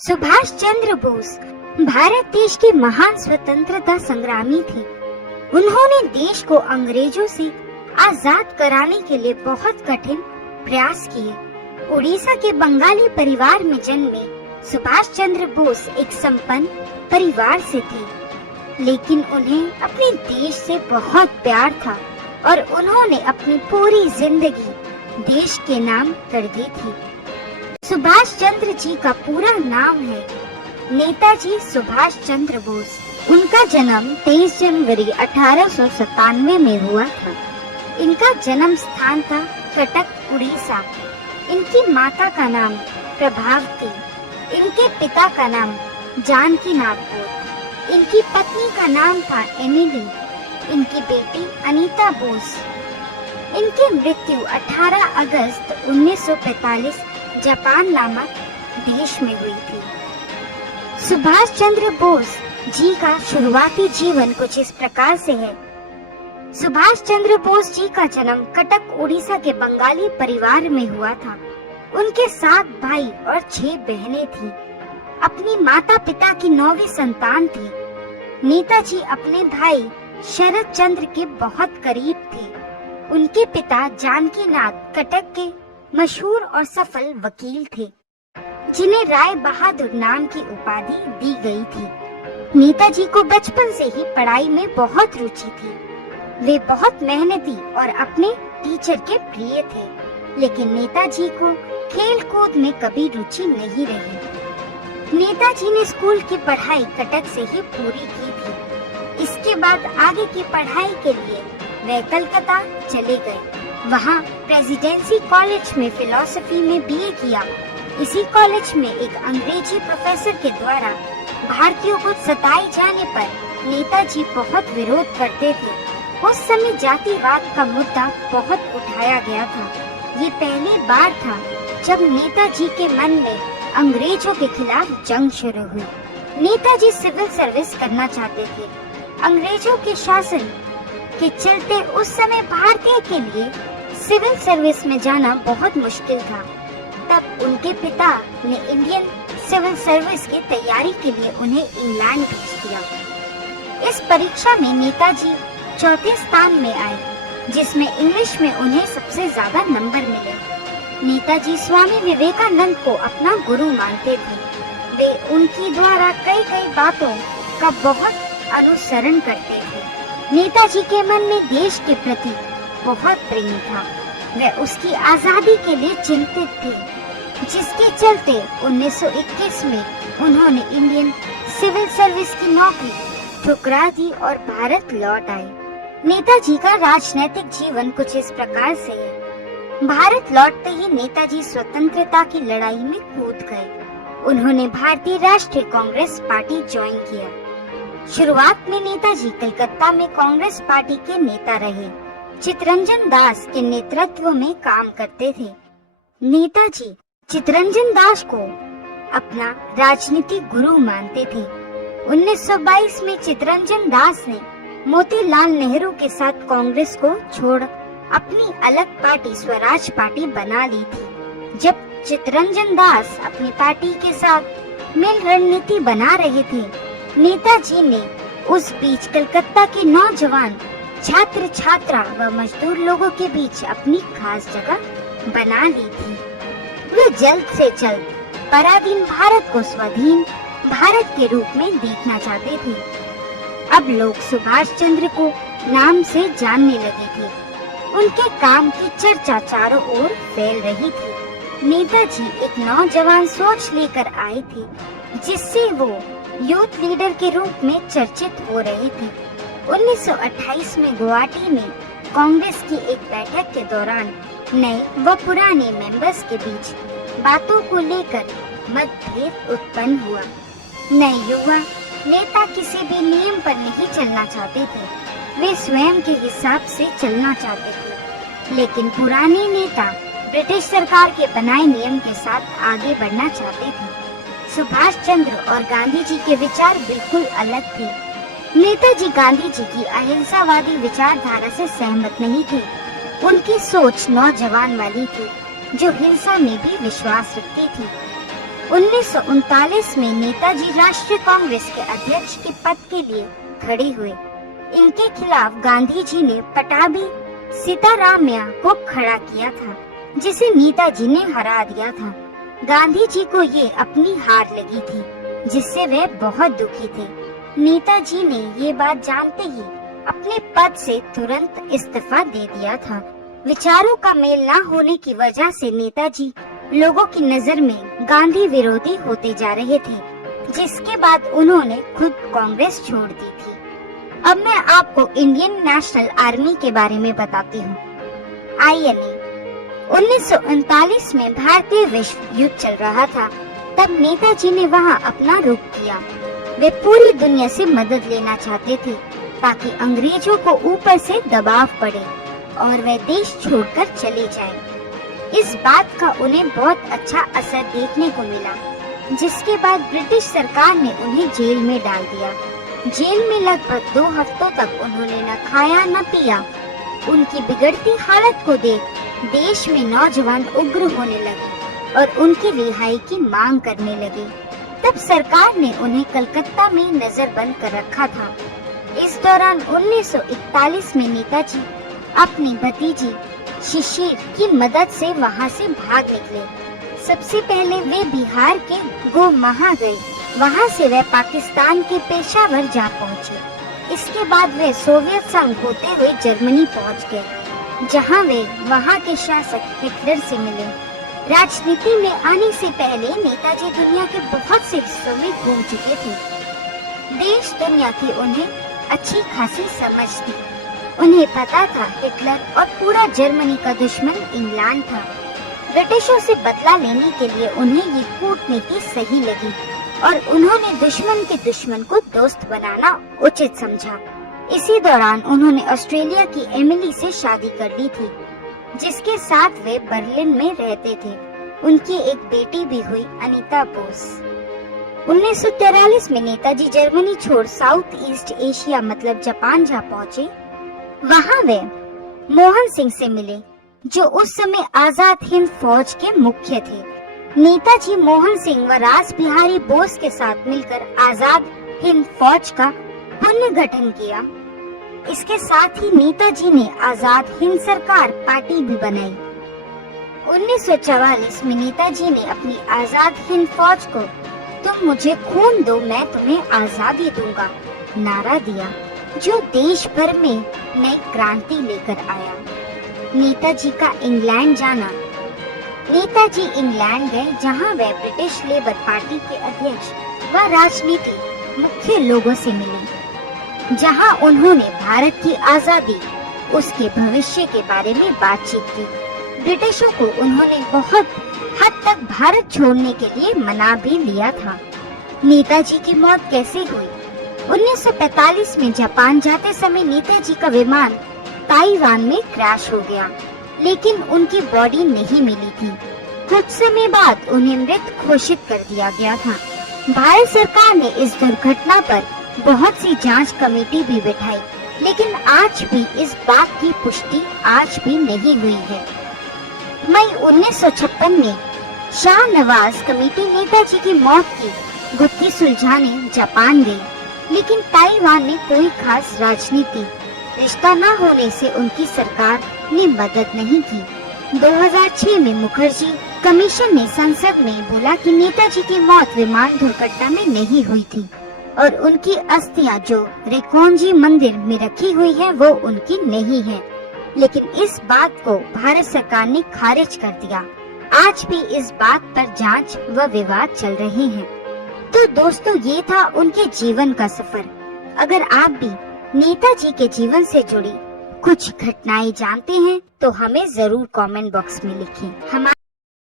सुभाष चंद्र बोस भारत देश के महान स्वतंत्रता संग्रामी थे। उन्होंने देश को अंग्रेजों से आजाद कराने के लिए बहुत कठिन प्रयास किए। उड़ीसा के बंगाली परिवार में जन्मे सुभाष चंद्र बोस एक संपन्न परिवार से थे, लेकिन उन्हें अपने देश से बहुत प्यार था और उन्होंने अपनी पूरी जिंदगी देश के नाम कर दी थी। सुभाष चंद्र जी का पूरा नाम है नेताजी सुभाष चंद्र बोस। उनका जन्म 23 जनवरी 1897 में हुआ था। इनका जन्म स्थान था कटक, उड़ीसा। इनकी माता का नाम प्रभावती, इनके पिता का नाम जानकी नाथ बोस, इनकी पत्नी का नाम था एमिली, इनकी बेटी अनीता बोस। इनकी मृत्यु 18 अगस्त 1945 जापान नामक देश में हुई थी। सुभाष चंद्र बोस जी का शुरुआती जीवन कुछ इस प्रकार से है। सुभाष चंद्र बोस जी का जन्म कटक, उड़ीसा के बंगाली परिवार में हुआ था। उनके 7 भाई और 6 बहनें थीं। अपनी माता पिता की 9वीं संतान थे। नेताजी अपने भाई शरद चंद्र के बहुत करीब थे। उनके पिता जानकी नाथ कटक के मशहूर और सफल वकील थे, जिन्हें राय बहादुर नाम की उपाधि दी गई थी। नेताजी को बचपन से ही पढ़ाई में बहुत रुचि थी। वे बहुत मेहनती और अपने टीचर के प्रिय थे, लेकिन नेताजी को खेल कूद में कभी रुचि नहीं रही। नेताजी ने स्कूल की पढ़ाई कटक से ही पूरी की थी। इसके बाद आगे की पढ़ाई के लिए वे कलकत्ता चले गए। वहाँ प्रेसिडेंसी कॉलेज में फिलॉसफी में बीए किया। इसी कॉलेज में एक अंग्रेजी प्रोफेसर के द्वारा भारतीयों को सताए जाने पर नेताजी बहुत विरोध करते थे। उस समय जातिवाद का मुद्दा बहुत उठाया गया था। ये पहली बार था जब नेताजी के मन में अंग्रेजों के खिलाफ जंग शुरू हुई। नेताजी सिविल सर्विस करना चाहते थे। अंग्रेजों के शासन के चलते उस समय भारतीय के लिए सिविल सर्विस में जाना बहुत मुश्किल था। तब उनके पिता ने इंडियन सिविल सर्विस की तैयारी के लिए उन्हें इंग्लैंड भेज दिया। इस परीक्षा में नेताजी चौथे स्थान में आए, जिसमें इंग्लिश में उन्हें सबसे ज्यादा नंबर मिले। नेताजी स्वामी विवेकानंद को अपना गुरु मानते थे। वे उनकी द्वारा कई बातों का बहुत अनुसरण करते थे। नेताजी के मन में देश के प्रति बहुत प्रेम था। वे उसकी आजादी के लिए चिंतित थे, जिसके चलते 1921 में उन्होंने इंडियन सिविल सर्विस की नौकरी ठुकरा दी और भारत लौट आए। नेताजी का राजनीतिक जीवन कुछ इस प्रकार से है। भारत लौटते ही नेताजी स्वतंत्रता की लड़ाई में कूद गए। उन्होंने भारतीय राष्ट्रीय कांग्रेस पार्टी ज्वाइन किया। शुरुआत में नेताजी कलकत्ता में कांग्रेस पार्टी के नेता रहे। चित्तरंजन दास के नेतृत्व में काम करते थे। नेताजी चित्तरंजन दास को अपना राजनीतिक गुरु मानते थे। 1922 में चित्तरंजन दास ने मोतीलाल नेहरू के साथ कांग्रेस को छोड़ अपनी अलग पार्टी स्वराज पार्टी बना ली थी। जब चित्तरंजन दास अपनी पार्टी के साथ मिल रणनीति बना रहे थे, नेताजी ने उस बीच कलकत्ता के नौजवान छात्र छात्रा व मजदूर लोगों के बीच अपनी खास जगह बना ली थी। वे जल्द से जल्द पराधीन भारत को स्वाधीन भारत के रूप में देखना चाहते थे। अब लोग सुभाष चंद्र को नाम से जानने लगे थे। उनके काम की चर्चा चारों ओर फैल रही थी। नेताजी एक नौजवान सोच लेकर आए थे, जिससे वो यूथ लीडर के रूप में चर्चित हो रहे थे। 1928 में गुवाहाटी में कांग्रेस की एक बैठक के दौरान नए व पुराने मेंबर्स के बीच बातों को लेकर मतभेद उत्पन्न हुआ। नए युवा नेता किसी भी नियम पर नहीं चलना चाहते थे। वे स्वयं के हिसाब से चलना चाहते थे, लेकिन पुराने नेता ब्रिटिश सरकार के बनाए नियम के साथ आगे बढ़ना चाहते थे। सुभाष चंद्र और गांधी जी के विचार बिल्कुल अलग थे। नेताजी गांधी जी की अहिंसावादी विचारधारा से सहमत नहीं थे। उनकी सोच नौजवान वाली थी, जो हिंसा में भी विश्वास रखती थी। 1939 में नेताजी राष्ट्रीय कांग्रेस के अध्यक्ष के पद के लिए खड़े हुए। इनके खिलाफ गांधी जी ने पटाभी सीतारामैया को खड़ा किया था, जिसे नेताजी ने हरा दिया था। गांधी जी को ये अपनी हार लगी थी, जिससे वे बहुत दुखी थे। नेताजी ने ये बात जानते ही अपने पद से तुरंत इस्तीफा दे दिया था। विचारों का मेल न होने की वजह से नेताजी लोगों की नजर में गांधी विरोधी होते जा रहे थे, जिसके बाद उन्होंने खुद कांग्रेस छोड़ दी थी। अब मैं आपको इंडियन नेशनल आर्मी के बारे में बताती हूँ। INA 1939 में भारतीय विश्व युद्ध चल रहा था। तब नेताजी ने वहाँ अपना रुख किया। वे पूरी दुनिया से मदद लेना चाहते थे ताकि अंग्रेजों को ऊपर से दबाव पड़े और वे देश छोड़कर चले जाएं। इस बात का उन्हें बहुत अच्छा असर देखने को मिला, जिसके बाद ब्रिटिश सरकार ने उन्हें जेल में डाल दिया। जेल में लगभग 2 हफ्तों तक उन्होंने न खाया न पिया। उनकी बिगड़ती हालत को देख देश में नौजवान उग्र होने लगे और उनकी रिहाई की मांग करने लगे। तब सरकार ने उन्हें कलकत्ता में नजरबंद कर रखा था। इस दौरान 1941 में नेताजी अपनी भतीजी शिशिर की मदद से वहां से भाग निकले। सबसे पहले वे बिहार के गोमहा गए। वहां से वे पाकिस्तान के पेशावर जा पहुंचे। इसके बाद वे सोवियत संघ होते हुए जर्मनी पहुंच गए, जहां वे वहां के शासक हिटलर से मिले। राजनीति में आने से पहले नेताजी दुनिया के बहुत से हिस्सों में घूम चुके थे। देश दुनिया की उन्हें अच्छी खासी समझ थी। उन्हें पता था हिटलर और पूरा जर्मनी का दुश्मन इंग्लैंड था। ब्रिटिशों से बदला लेने के लिए उन्हें ये कूटनीति सही लगी और उन्होंने दुश्मन के दुश्मन को दोस्त बनाना उचित समझा। इसी दौरान उन्होंने ऑस्ट्रेलिया की एमिली से शादी कर ली थी, जिसके साथ वे बर्लिन में रहते थे। उनकी एक बेटी भी हुई, अनीता बोस। 1943 में नेताजी जर्मनी छोड़ साउथ ईस्ट एशिया मतलब जापान जा पहुँचे। वहाँ वे मोहन सिंह से मिले, जो उस समय आजाद हिंद फौज के मुख्य थे। नेताजी मोहन सिंह व रास बिहारी बोस के साथ मिलकर आजाद हिंद फौज का पुनर्गठन किया। इसके साथ ही नेताजी ने आजाद हिंद सरकार पार्टी भी बनाई। 1944 में नेताजी ने अपनी आजाद हिंद फौज को तुम मुझे खून दो मैं तुम्हें आजादी दूंगा नारा दिया, जो देश भर में नई क्रांति लेकर आया। नेताजी का इंग्लैंड जाना। नेताजी इंग्लैंड गए, जहां वे ब्रिटिश लेबर पार्टी के अध्यक्ष व राजनीति मुख्य लोगों से मिले, जहां उन्होंने भारत की आजादी, उसके भविष्य के बारे में बातचीत की। ब्रिटिशों को उन्होंने बहुत हद तक भारत छोड़ने के लिए मना भी लिया था। नेताजी की मौत कैसे हुई? 1945 में जापान जाते समय नेताजी का विमान ताइवान में क्रैश हो गया, लेकिन उनकी बॉडी नहीं मिली थी। कुछ समय बाद उन्हें मृत घोषित कर दिया गया था। भारत सरकार ने इस दुर्घटना पर बहुत सी जांच कमेटी भी बिठाई, लेकिन आज भी इस बात की पुष्टि आज भी नहीं हुई है। मई 1956 में शाह नवाज कमेटी नेताजी की मौत की गुत्थी सुलझाने जापान गई, लेकिन ताइवान ने कोई खास राजनीति रिश्ता न होने से उनकी सरकार ने मदद नहीं की। 2006 में मुखर्जी कमीशन ने संसद में बोला कि नेताजी की मौत विमान दुर्घटना में नहीं हुई थी और उनकी अस्थियां जो रेकोंजी मंदिर में रखी हुई है वो उनकी नहीं है, लेकिन इस बात को भारत सरकार ने खारिज कर दिया। आज भी इस बात पर जांच व विवाद चल रहे हैं। तो दोस्तों, ये था उनके जीवन का सफर। अगर आप भी नेताजी के जीवन से जुड़ी कुछ घटनाएं जानते हैं तो हमें जरूर कमेंट बॉक्स में लिखें। हमारे